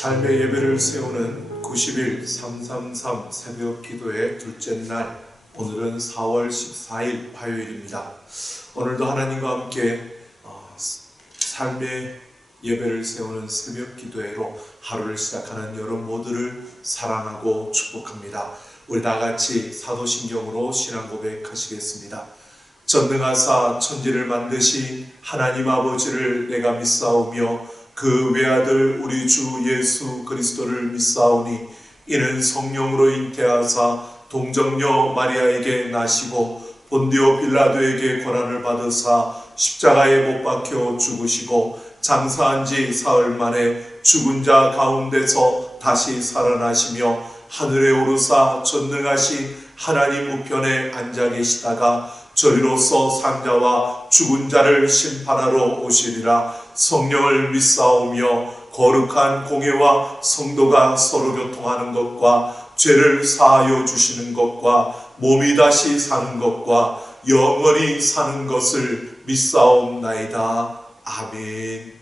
삶의 예배를 세우는 90일 333 새벽 기도의 둘째 날, 오늘은 4월 14일 화요일입니다. 오늘도 하나님과 함께 삶의 예배를 세우는 새벽 기도회로 하루를 시작하는 여러분 모두를 사랑하고 축복합니다. 우리 다같이 사도신경으로 신앙 고백하시겠습니다. 전능하사 천지를 만드신 하나님 아버지를 내가 믿사오며 그 외아들 우리 주 예수 그리스도를 믿사오니 이는 성령으로 잉태하사 동정녀 마리아에게 나시고 본디오 빌라도에게 고난을 받으사 십자가에 못 박혀 죽으시고 장사한 지 사흘 만에 죽은 자 가운데서 다시 살아나시며 하늘에 오르사 전능하신 하나님 우편에 앉아 계시다가 저리로서 산자와 죽은 자를 심판하러 오시리라. 성령을 믿사오며 거룩한 공예와 성도가 서로 교통하는 것과 죄를 사하여 주시는 것과 몸이 다시 사는 것과 영원히 사는 것을 믿사옵나이다. 아멘.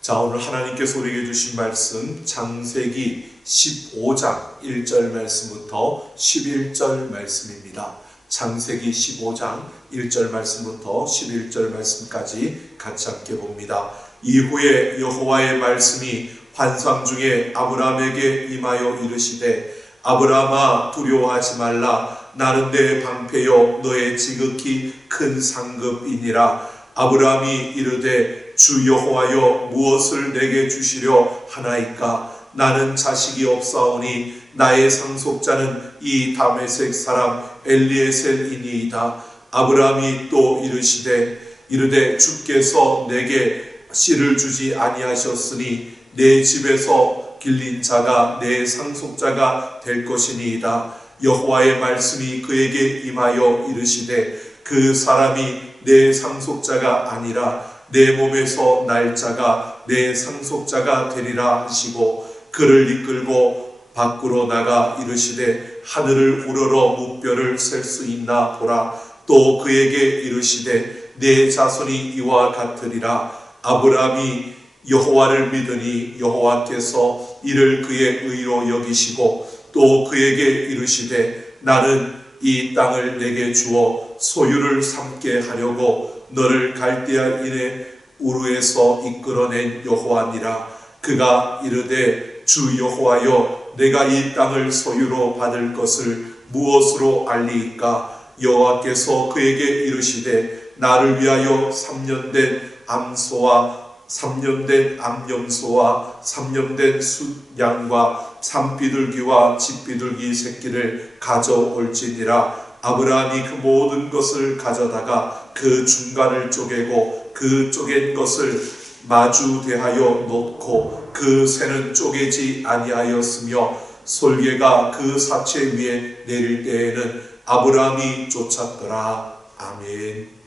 자, 오늘 하나님께서 우리에게 주신 말씀 창세기 15장 1절 말씀부터 11절 말씀입니다. 창세기 15장 1절 말씀부터 11절 말씀까지 같이 함께 봅니다. 이후에 여호와의 말씀이 환상 중에 아브라함에게 임하여 이르시되 아브라함아 두려워하지 말라. 나는 내 방패요 너의 지극히 큰 상급이니라. 아브라함이 이르되 주 여호와여 무엇을 내게 주시려 하나이까. 나는 자식이 없사오니 나의 상속자는 이 다메섹 사람 엘리에셀이니이다. 아브라함이 또 이르되 주께서 내게 씨를 주지 아니하셨으니 내 집에서 길린 자가 내 상속자가 될 것이니이다. 여호와의 말씀이 그에게 임하여 이르시되 그 사람이 내 상속자가 아니라 내 몸에서 날 자가 내 상속자가 되리라 하시고 그를 이끌고 밖으로 나가 이르시되 하늘을 우러러 무뼈를 셀 수 있나 보라. 또 그에게 이르시되 내 자손이 이와 같으리라. 아브라함이 여호와를 믿으니 여호와께서 이를 그의 의로 여기시고 또 그에게 이르시되 나는 이 땅을 내게 주어 소유를 삼게 하려고 너를 갈대아인의 우르에서 이끌어낸 여호와니라. 그가 이르되 주 여호와여 내가 이 땅을 소유로 받을 것을 무엇으로 알리이까. 여호와께서 그에게 이르시되 나를 위하여 3년 된 암소와 3년 된 암염소와 3년 된 숫양과 산비둘기와 집비둘기 새끼를 가져올지니라. 아브라함이 그 모든 것을 가져다가 그 중간을 쪼개고 그 쪼갠 것을 마주 대하여 놓고 그 새는 쪼개지 아니하였으며 솔개가 그 사체 위에 내릴 때에는 아브라함이 쫓았더라. 아멘.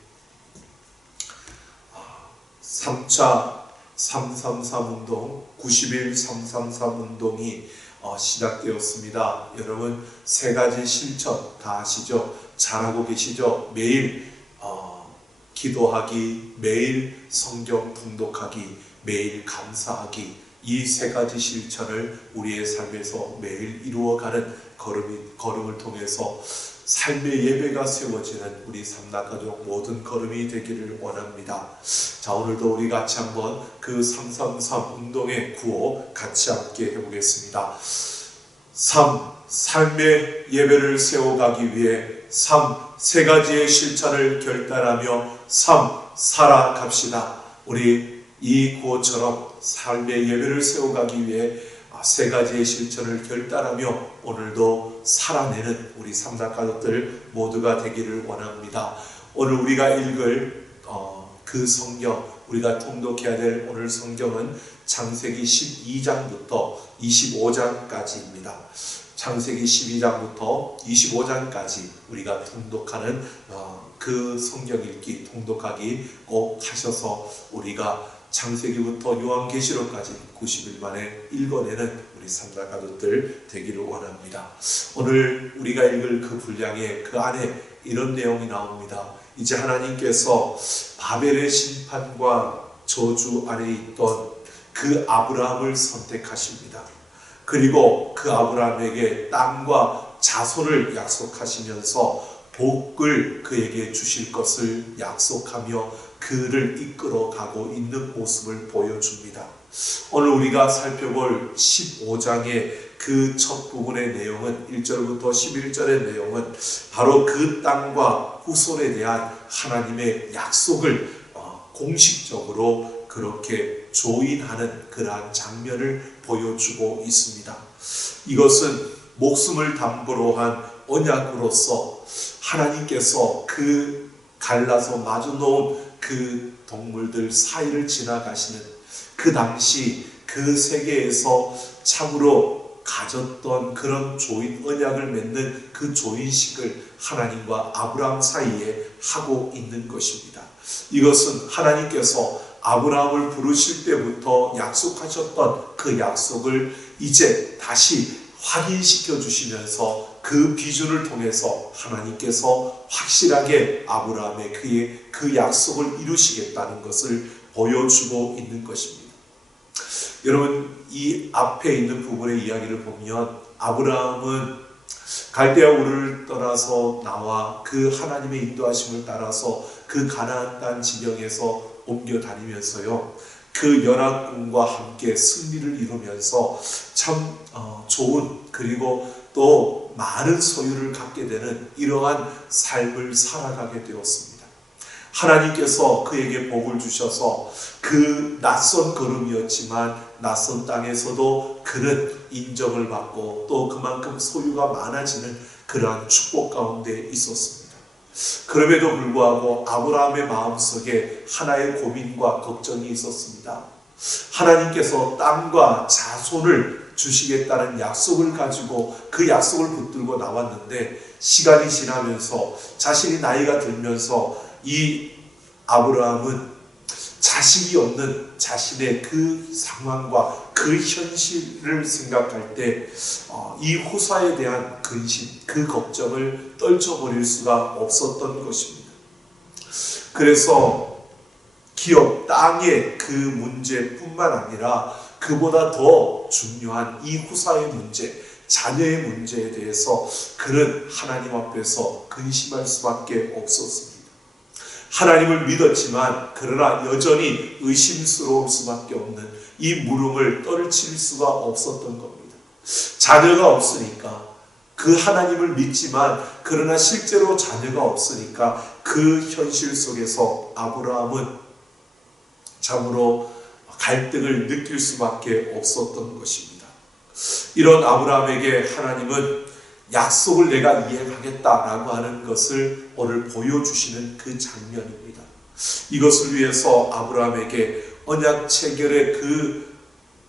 3차 333 운동, 90일 333 운동이 시작되었습니다. 여러분 세 가지 실천 다 아시죠? 잘하고 계시죠? 매일 기도하기, 매일 성경 통독하기, 매일 감사하기, 이 세 가지 실천을 우리의 삶에서 매일 이루어가는 걸음을 통해서 삶의 예배가 세워지는 우리 삼락가족 모든 걸음이 되기를 원합니다. 자, 오늘도 우리 같이 한번 그 333 운동의 구호 같이 함께 해보겠습니다. 3. 삶의 예배를 세워가기 위해 3. 세 가지의 실천을 결단하며 3. 살아갑시다. 우리 이 구호처럼 삶의 예배를 세워가기 위해 세 가지의 실천을 결단하며 오늘도 살아내는 우리 삼락가족들 모두가 되기를 원합니다. 오늘 우리가 읽을 그 성경, 우리가 통독해야 될 오늘 성경은 창세기 12장부터 25장까지입니다. 창세기 12장부터 25장까지 우리가 통독하는 그 성경 읽기, 통독하기 꼭 하셔서 우리가 창세기부터 요한계시록까지 90일 만에 읽어내는 우리 삼가 가족들 되기를 원합니다. 오늘 우리가 읽을 그 분량에 그 안에 이런 내용이 나옵니다. 이제 하나님께서 바벨의 심판과 저주 아래 있던 그 아브라함을 선택하십니다. 그리고 그 아브라함에게 땅과 자손을 약속하시면서 복을 그에게 주실 것을 약속하며 그를 이끌어 가고 있는 모습을 보여줍니다. 오늘 우리가 살펴볼 15장의 그 첫 부분의 내용은 1절부터 11절의 내용은 바로 그 땅과 후손에 대한 하나님의 약속을 공식적으로 그렇게 조인하는 그러한 장면을 보여주고 있습니다. 이것은 목숨을 담보로 한 언약으로서 하나님께서 그 갈라서 마주놓은 그 동물들 사이를 지나가시는 그 당시 그 세계에서 참으로 가졌던 그런 조인 언약을 맺는 그 조인식을 하나님과 아브라함 사이에 하고 있는 것입니다. 이것은 하나님께서 아브라함을 부르실 때부터 약속하셨던 그 약속을 이제 다시 확인시켜 주시면서 그 비전을 통해서 하나님께서 확실하게 아브라함의 그의 그 약속을 이루시겠다는 것을 보여주고 있는 것입니다. 여러분, 이 앞에 있는 부분의 이야기를 보면 아브라함은 갈대아 우르를 떠나서 나와 그 하나님의 인도하심을 따라서 그 가나안 땅 지경에서 옮겨 다니면서요, 그 연합군과 함께 승리를 이루면서 참 좋은, 그리고 또 많은 소유를 갖게 되는 이러한 삶을 살아가게 되었습니다. 하나님께서 그에게 복을 주셔서 그 낯선 걸음이었지만 낯선 땅에서도 그는 인정을 받고 또 그만큼 소유가 많아지는 그러한 축복 가운데 있었습니다. 그럼에도 불구하고 아브라함의 마음속에 하나의 고민과 걱정이 있었습니다. 하나님께서 땅과 자손을 주시겠다는 약속을 가지고 그 약속을 붙들고 나왔는데, 시간이 지나면서 자신이 나이가 들면서 이 아브라함은 자식이 없는 자신의 그 상황과 그 현실을 생각할 때 이 후사에 대한 근심, 그 걱정을 떨쳐버릴 수가 없었던 것입니다. 그래서 기업, 땅의 그 문제뿐만 아니라 그보다 더 중요한 이 후사의 문제, 자녀의 문제에 대해서 그는 하나님 앞에서 근심할 수밖에 없었습니다. 하나님을 믿었지만 그러나 여전히 의심스러울 수밖에 없는 이 물음을 떨칠 수가 없었던 겁니다. 자녀가 없으니까, 그 하나님을 믿지만 그러나 실제로 자녀가 없으니까 그 현실 속에서 아브라함은 참으로 갈등을 느낄 수밖에 없었던 것입니다. 이런 아브라함에게 하나님은 약속을 내가 이행하겠다라고 하는 것을 오늘 보여주시는 그 장면입니다. 이것을 위해서 아브라함에게 언약 체결의 그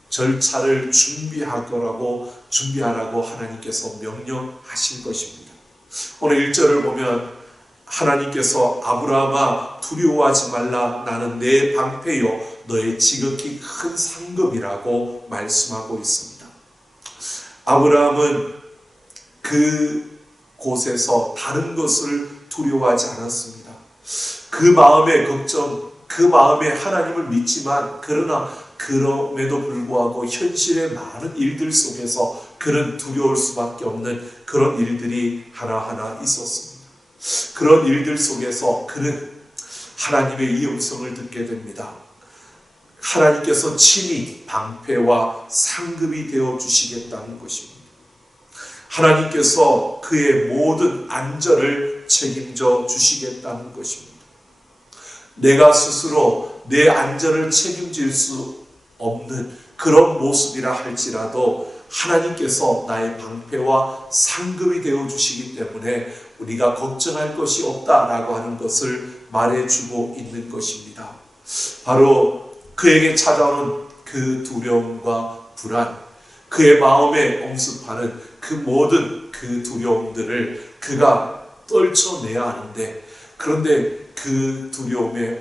절차를 준비하라고 하나님께서 명령하신 것입니다. 오늘 1절을 보면 하나님께서 아브라함아 두려워하지 말라, 나는 내 방패요 너의 지극히 큰 상급이라고 말씀하고 있습니다. 아브라함은 그 곳에서 다른 것을 두려워하지 않았습니다. 그 마음의 걱정, 그 마음에 하나님을 믿지만 그러나 그럼에도 불구하고 현실의 많은 일들 속에서 그는 두려울 수밖에 없는 그런 일들이 하나하나 있었습니다. 그런 일들 속에서 그는 하나님의 이 음성을 듣게 됩니다. 하나님께서 친히 방패와 상급이 되어 주시겠다는 것입니다. 하나님께서 그의 모든 안전을 책임져 주시겠다는 것입니다. 내가 스스로 내 안전을 책임질 수 없는 그런 모습이라 할지라도 하나님께서 나의 방패와 상급이 되어 주시기 때문에 우리가 걱정할 것이 없다라고 하는 것을 말해주고 있는 것입니다. 바로 그에게 찾아오는 그 두려움과 불안, 그의 마음에 엄습하는 그 모든 그 두려움들을 그가 떨쳐내야 하는데, 그런데 그 두려움에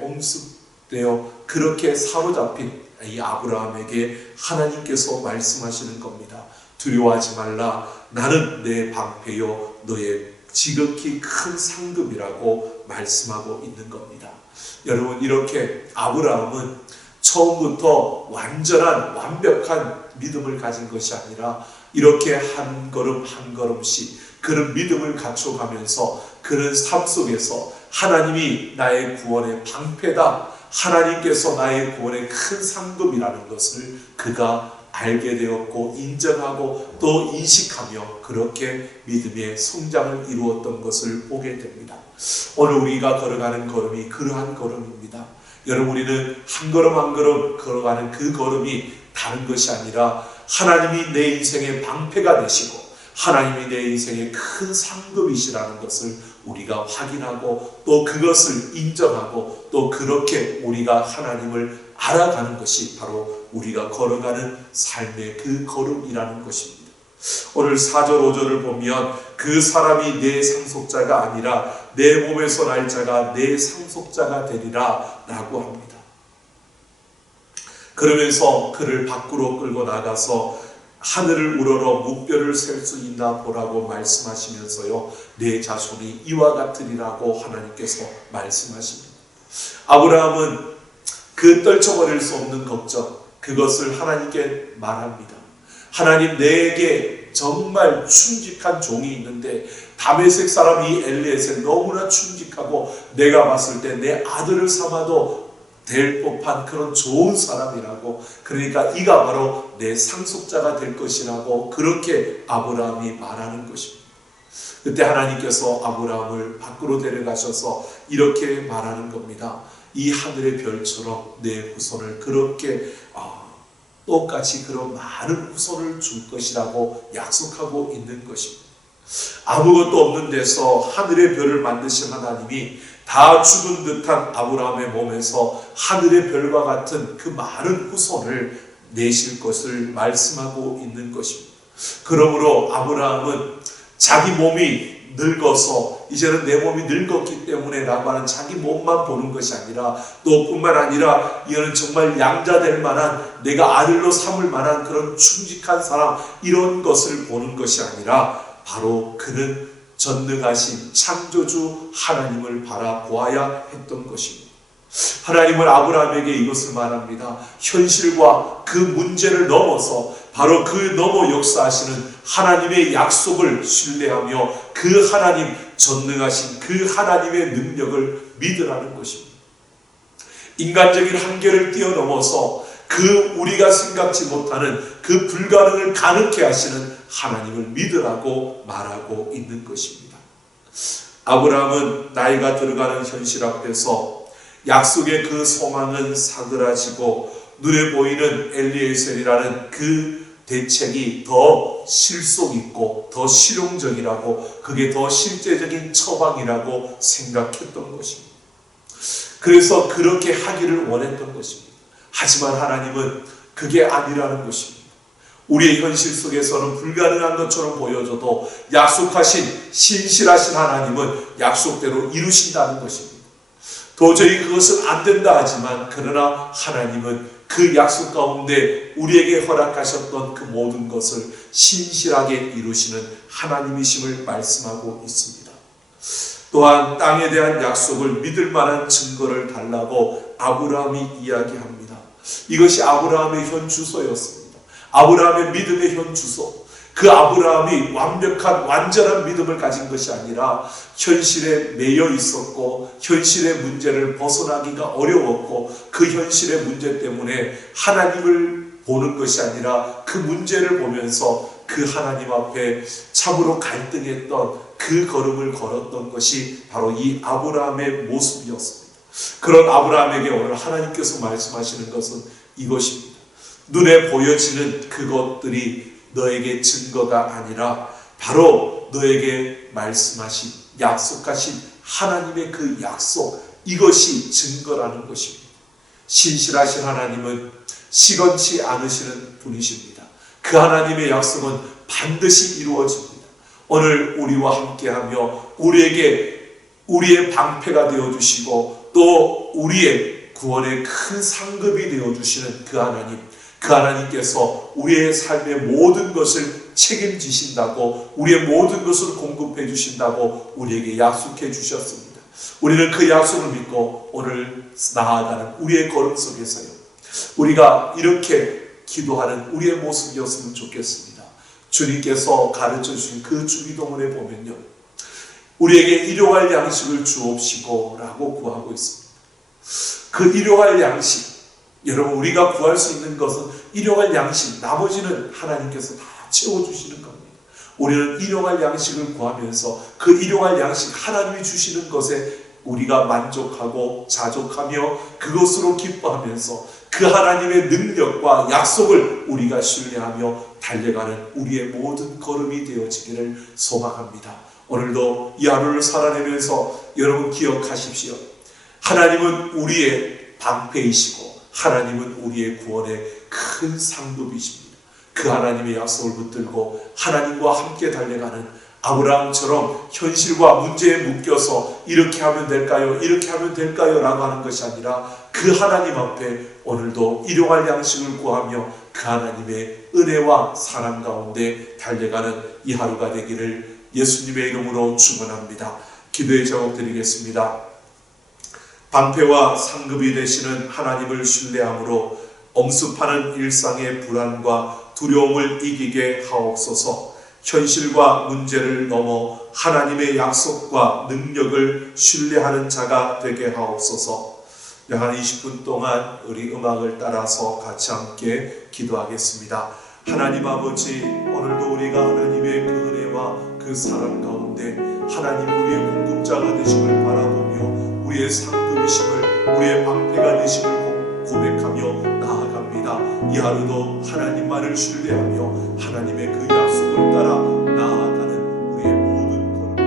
그렇게 사로잡힌 이 아브라함에게 하나님께서 말씀하시는 겁니다. 두려워하지 말라. 나는 내 방패요 너의 지극히 큰 상급이라고 말씀하고 있는 겁니다. 여러분, 이렇게 아브라함은 처음부터 완벽한 믿음을 가진 것이 아니라 이렇게 한 걸음 한 걸음씩 그런 믿음을 갖춰가면서 그런 삶 속에서 하나님이 나의 구원의 방패다, 하나님께서 나의 구원의 큰 상급이라는 것을 그가 알게 되었고 인정하고 또 인식하며 그렇게 믿음의 성장을 이루었던 것을 보게 됩니다. 오늘 우리가 걸어가는 걸음이 그러한 걸음입니다. 여러분, 우리는 한 걸음 한 걸음 걸어가는 그 걸음이 다른 것이 아니라 하나님이 내 인생의 방패가 되시고 하나님이 내 인생의 큰 상급이시라는 것을 우리가 확인하고 또 그것을 인정하고 또 그렇게 우리가 하나님을 알아가는 것이 바로 우리가 걸어가는 삶의 그 걸음이라는 것입니다. 오늘 4절 5절을 보면 그 사람이 내 상속자가 아니라 내 몸에서 날 자가 내 상속자가 되리라 라고 합니다. 그러면서 그를 밖으로 끌고 나가서 하늘을 우러러 무뼈를 셀 수 있나 보라고 말씀하시면서요, 내 자손이 이와 같으리라고 하나님께서 말씀하십니다. 아브라함은 그 떨쳐버릴 수 없는 걱정, 그것을 하나님께 말합니다. 하나님, 내게 정말 충직한 종이 있는데 다메섹 사람 이 엘리에셀 너무나 충직하고 내가 봤을 때 내 아들을 삼아도 될 법한 그런 좋은 사람이라고, 그러니까 이가 바로 내 상속자가 될 것이라고 그렇게 아브라함이 말하는 것입니다. 그때 하나님께서 아브라함을 밖으로 데려가셔서 이렇게 말하는 겁니다. 이 하늘의 별처럼 내 후손을 그렇게 똑같이 그런 많은 후손을 줄 것이라고 약속하고 있는 것입니다. 아무것도 없는 데서 하늘의 별을 만드신 하나님이 다 죽은 듯한 아브라함의 몸에서 하늘의 별과 같은 그 많은 후손을 내실 것을 말씀하고 있는 것입니다. 그러므로 아브라함은 자기 몸이 늙어서 이제는 내 몸이 늙었기 때문에 라고 하는 자기 몸만 보는 것이 아니라 또 뿐만 아니라 이거는 정말 양자될 만한, 내가 아들로 삼을 만한 그런 충직한 사람, 이런 것을 보는 것이 아니라 바로 그는 전능하신 창조주 하나님을 바라보아야 했던 것입니다. 하나님은 아브라함에게 이것을 말합니다. 현실과 그 문제를 넘어서 바로 그 너머 역사하시는 하나님의 약속을 신뢰하며 그 하나님, 전능하신 그 하나님의 능력을 믿으라는 것입니다. 인간적인 한계를 뛰어넘어서 그 우리가 생각지 못하는 그 불가능을 가능케 하시는 하나님을 믿으라고 말하고 있는 것입니다. 아브라함은 나이가 들어가는 현실 앞에서 약속의 그 소망은 사그라지고 눈에 보이는 엘리에셀이라는 그 대책이 더 실속 있고 더 실용적이라고, 그게 더 실제적인 처방이라고 생각했던 것입니다. 그래서 그렇게 하기를 원했던 것입니다. 하지만 하나님은 그게 아니라는 것입니다. 우리의 현실 속에서는 불가능한 것처럼 보여져도 약속하신 신실하신 하나님은 약속대로 이루신다는 것입니다. 도저히 그것은 안 된다 하지만 그러나 하나님은 그 약속 가운데 우리에게 허락하셨던 그 모든 것을 신실하게 이루시는 하나님이심을 말씀하고 있습니다. 또한 땅에 대한 약속을 믿을 만한 증거를 달라고 아브라함이 이야기합니다. 이것이 아브라함의 현 주소였습니다. 아브라함의 믿음의 현 주소. 그 아브라함이 완전한 믿음을 가진 것이 아니라 현실에 매여 있었고 현실의 문제를 벗어나기가 어려웠고 그 현실의 문제 때문에 하나님을 보는 것이 아니라 그 문제를 보면서 그 하나님 앞에 참으로 갈등했던 그 걸음을 걸었던 것이 바로 이 아브라함의 모습이었습니다. 그런 아브라함에게 오늘 하나님께서 말씀하시는 것은 이것입니다. 눈에 보여지는 그것들이 너에게 증거가 아니라 바로 너에게 말씀하신, 약속하신 하나님의 그 약속, 이것이 증거라는 것입니다. 신실하신 하나님은 시건치 않으시는 분이십니다. 그 하나님의 약속은 반드시 이루어집니다. 오늘 우리와 함께하며 우리에게 우리의 방패가 되어주시고 또 우리의 구원의 큰 상급이 되어주시는 그 하나님, 그 하나님께서 우리의 삶의 모든 것을 책임지신다고, 우리의 모든 것을 공급해 주신다고 우리에게 약속해 주셨습니다. 우리는 그 약속을 믿고 오늘 나아가는 우리의 걸음 속에서요, 우리가 이렇게 기도하는 우리의 모습이었으면 좋겠습니다. 주님께서 가르쳐 주신 그 주기도문에 보면요, 우리에게 일용할 양식을 주옵시고 라고 구하고 있습니다. 그 일용할 양식, 여러분, 우리가 구할 수 있는 것은 일용할 양식, 나머지는 하나님께서 다 채워주시는 겁니다. 우리는 일용할 양식을 구하면서 그 일용할 양식, 하나님이 주시는 것에 우리가 만족하고 자족하며 그것으로 기뻐하면서 그 하나님의 능력과 약속을 우리가 신뢰하며 달려가는 우리의 모든 걸음이 되어지기를 소망합니다. 오늘도 이 하루를 살아내면서 여러분 기억하십시오. 하나님은 우리의 방패이시고 하나님은 우리의 구원의 큰 상급이십니다. 그 하나님의 약속을 붙들고 하나님과 함께 달려가는 아브라함처럼 현실과 문제에 묶여서 이렇게 하면 될까요? 이렇게 하면 될까요? 라고 하는 것이 아니라 그 하나님 앞에 오늘도 일용할 양식을 구하며 그 하나님의 은혜와 사랑 가운데 달려가는 이 하루가 되기를 예수님의 이름으로 축원합니다. 기도의 제목 드리겠습니다. 방패와 상급이 되시는 하나님을 신뢰함으로 엄습하는 일상의 불안과 두려움을 이기게 하옵소서. 현실과 문제를 넘어 하나님의 약속과 능력을 신뢰하는 자가 되게 하옵소서. 한 20분 동안 우리 음악을 따라서 같이 함께 기도하겠습니다. 하나님 아버지, 오늘도 우리가 하나님의 그 은혜와 그 사랑 가운데 하나님 우리의 공급자가 되심을 바라보며 우리의 상급이심을, 우리의 방패가 되심을 고백하며 나아갑니다. 이 하루도 하나님만을 신뢰하며 하나님의 그 약속을 따라 나아가는 우리의 모든 걸음.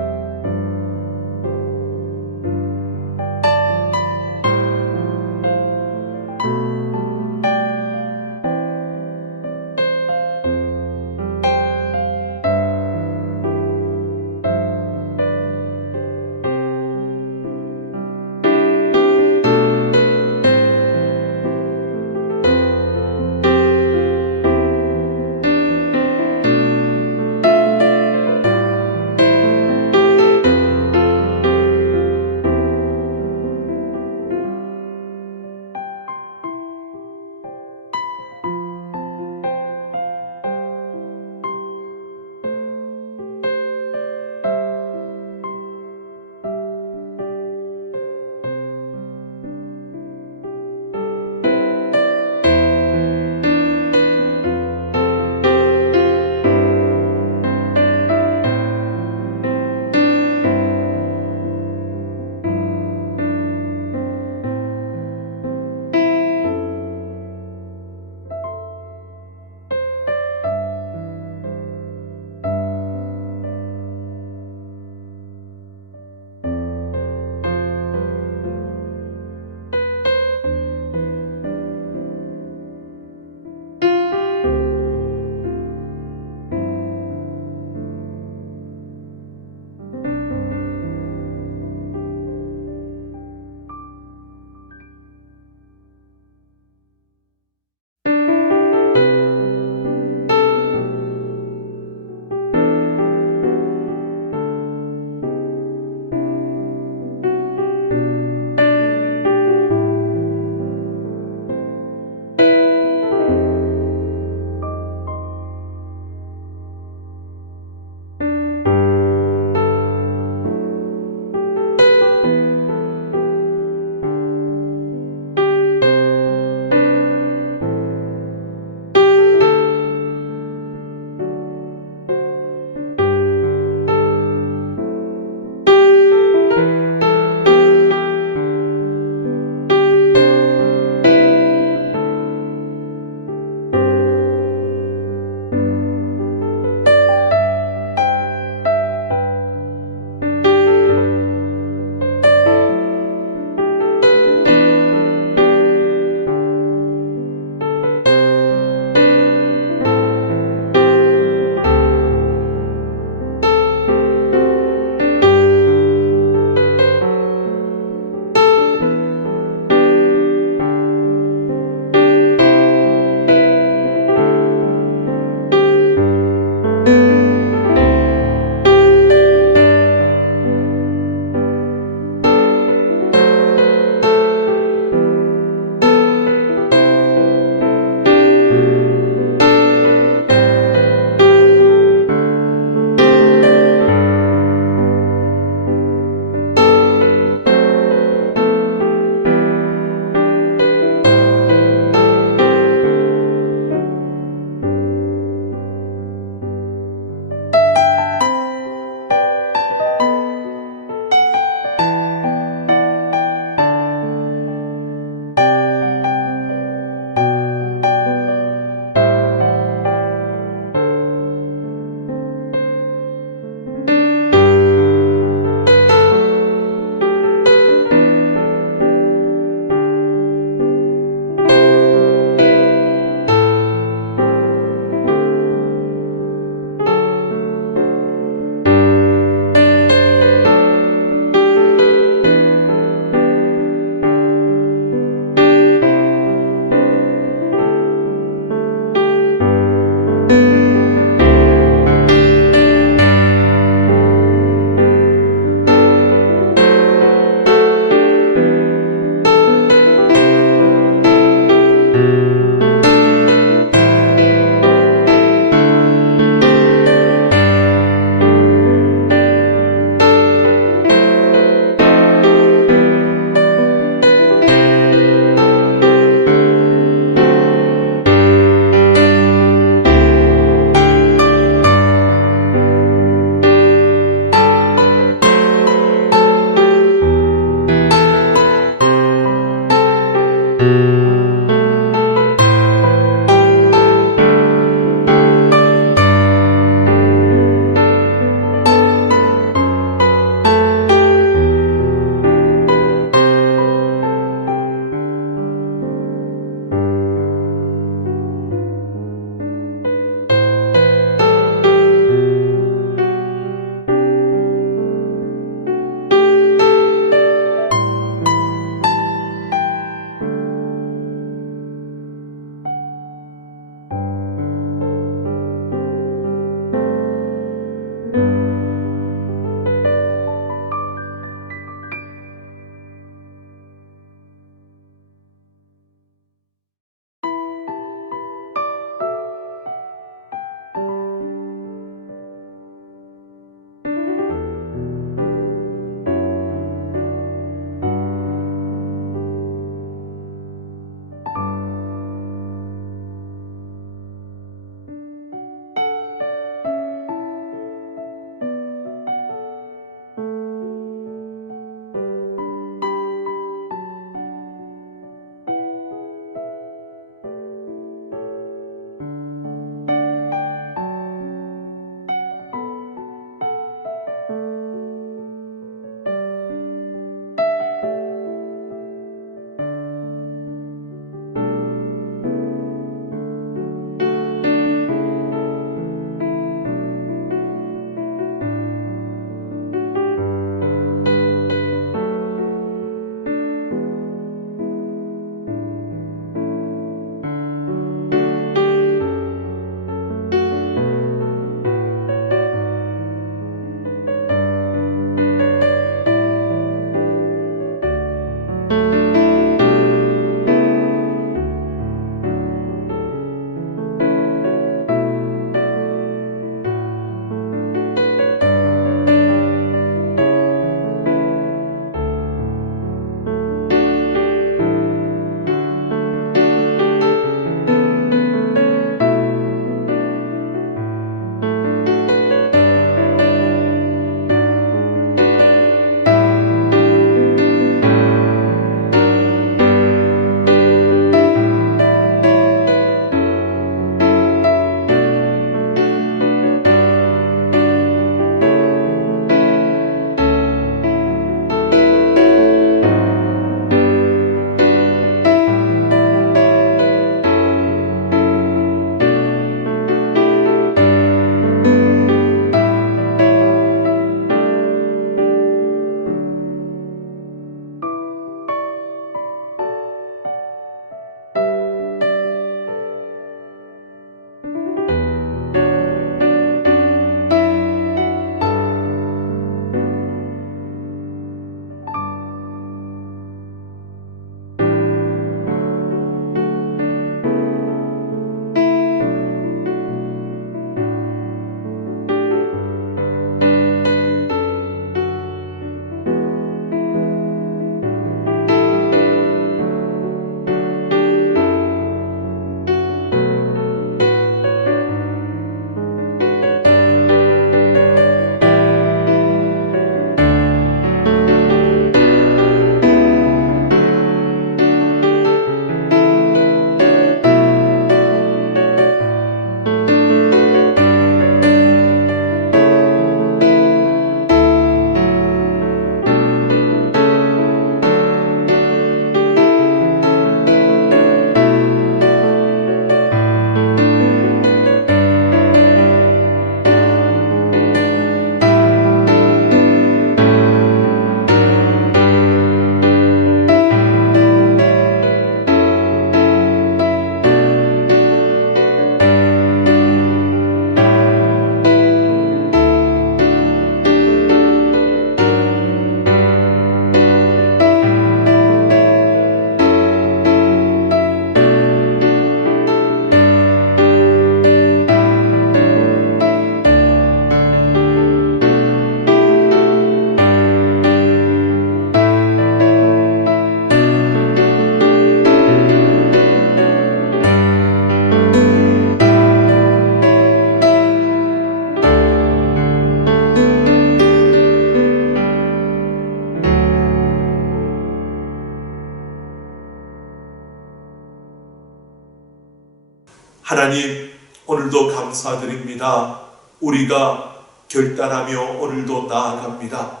하나님, 오늘도 감사드립니다. 우리가 결단하며 오늘도 나아갑니다.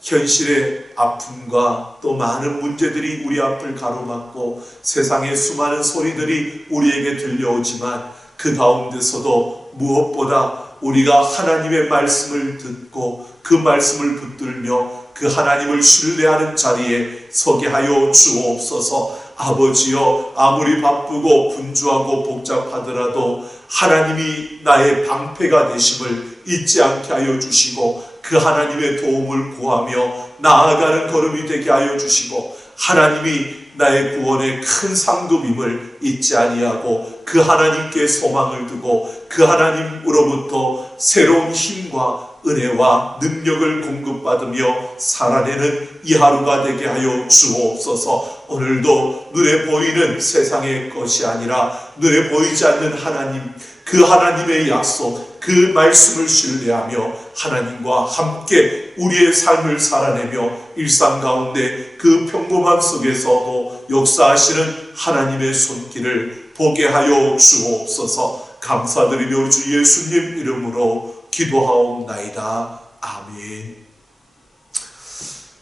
현실의 아픔과 또 많은 문제들이 우리 앞을 가로막고 세상의 수많은 소리들이 우리에게 들려오지만 그 가운데서도 무엇보다 우리가 하나님의 말씀을 듣고 그 말씀을 붙들며 그 하나님을 신뢰하는 자리에 서게 하여 주옵소서. 아버지여, 아무리 바쁘고 분주하고 복잡하더라도 하나님이 나의 방패가 되심을 잊지 않게 하여 주시고 그 하나님의 도움을 구하며 나아가는 걸음이 되게 하여 주시고 하나님이 나의 구원의 큰 상급임을 잊지 아니하고 그 하나님께 소망을 두고 그 하나님으로부터 새로운 힘과 은혜와 능력을 공급받으며 살아내는 이 하루가 되게 하여 주옵소서. 오늘도 눈에 보이는 세상의 것이 아니라 눈에 보이지 않는 하나님, 그 하나님의 약속, 그 말씀을 신뢰하며 하나님과 함께 우리의 삶을 살아내며 일상 가운데 그 평범함 속에서도 역사하시는 하나님의 손길을 보게 하여 주옵소서. 감사드리며 주 예수님 이름으로 기도하옵나이다. 아멘.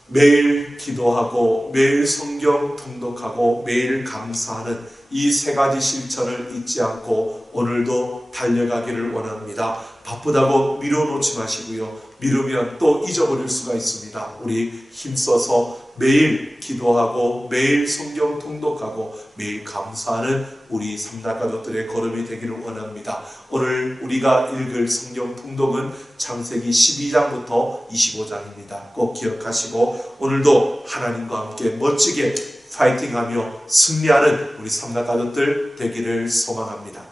매일 기도하고 매일 성경 통독하고 매일 감사하는 이 세 가지 실천을 잊지 않고 오늘도 달려가기를 원합니다. 바쁘다고 미뤄놓지 마시고요. 미루면 또 잊어버릴 수가 있습니다. 우리 힘써서 매일 기도하고 매일 성경 통독하고 매일 감사하는 우리 삼다 가족들의 걸음이 되기를 원합니다. 오늘 우리가 읽을 성경 통독은 창세기 12장부터 25장입니다. 꼭 기억하시고 오늘도 하나님과 함께 멋지게 파이팅하며 승리하는 우리 삼다 가족들 되기를 소망합니다.